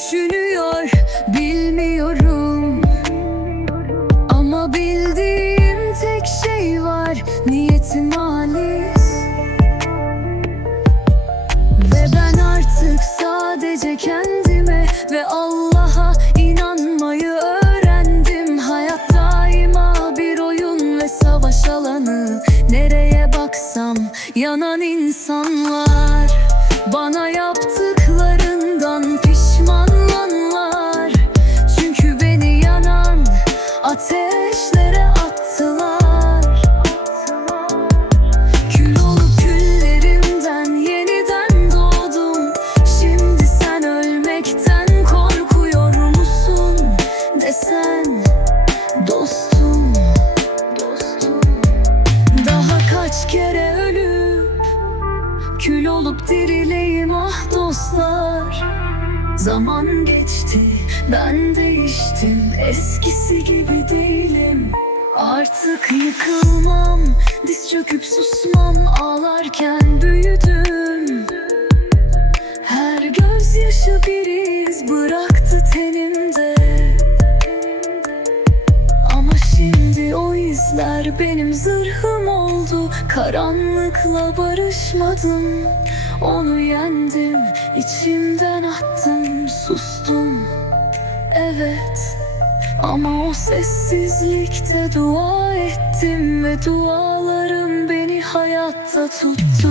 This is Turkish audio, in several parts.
düşünüyor bilmiyorum. Ama bildiğim tek şey var niyetim halis. Ve ben artık sadece kendime ve Allah'a inanmayı öğrendim. Hayat daima bir oyun ve savaş alanı. Nereye baksam yanan insanlar Kül olup küllerimden yeniden doğdum. Şimdi sen ölmekten korkuyor musun desen? Dostum Daha kaç kere ölüp kül olup dirileyim ah dostlar Zaman geçti ben değiştim. Eskisi gibi değilim. Artık yıkılmam diz çöküp susmam. Ağlarken büyüdüm. Her gözyaşı bir iz bıraktı tenimde. Ama şimdi o izler benim zırhım oldu. Karanlıkla barışmadım. Onu yendim içimden attım sustum Evet ama o sessizlikte dua ettim Ve dualarım beni hayatta tuttu.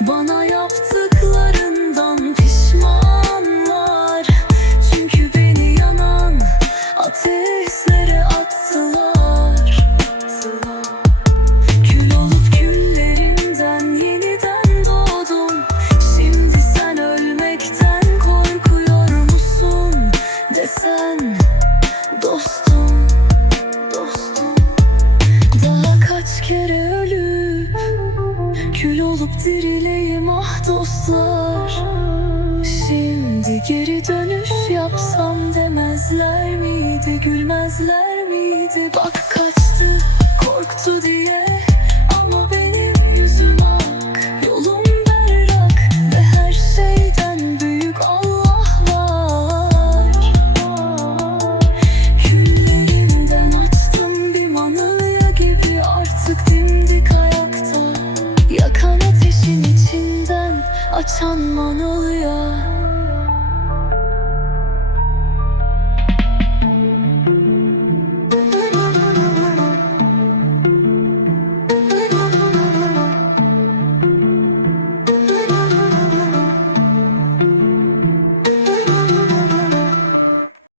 Bana yaptıklarından pişmanlar. Çünkü beni yanan ateşlere olup dirileyim ah dostlar. Şimdi geri dönüş yapsam demezler miydi Gülmezler miydi? Bak kaçtı korktu diye açan manılya